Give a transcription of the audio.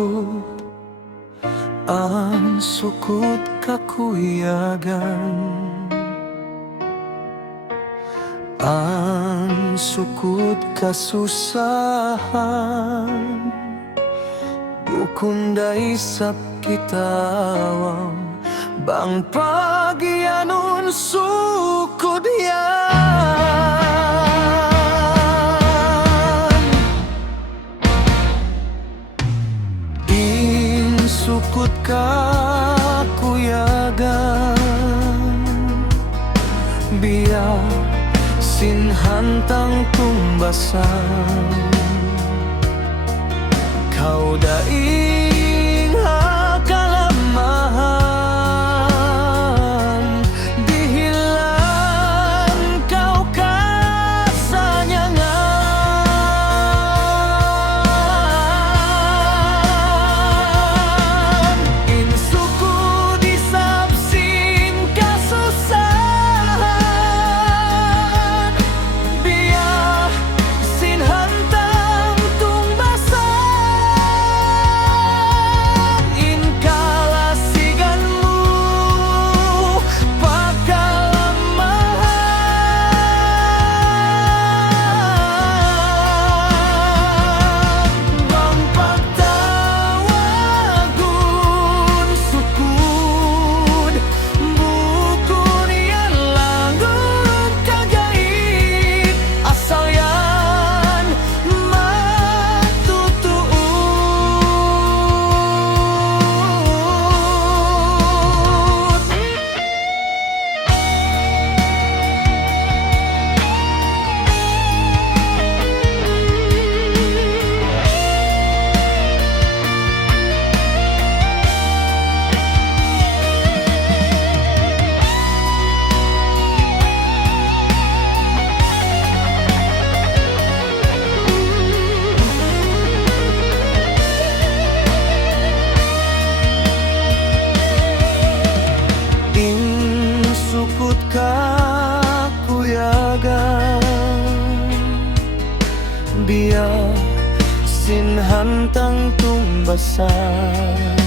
sukut ang sukut kakuyagan, ang sukut kasusahan, bukunday sap kitawang bang pagyanon sukut yan. In sukut kakuyagan, biya sinhantang tumbasan, kau daing kalamahan, dihilang kau kasanyangan. In suku disapsin kasusahan, biya sinhantang tumbasan. In kalasiganmu pakalamahan, bang pagtawagun sukud, bukun yan langgut kagait, asal yan matutuut. In sukut kakuyagan, biya sinhantang tumbasan,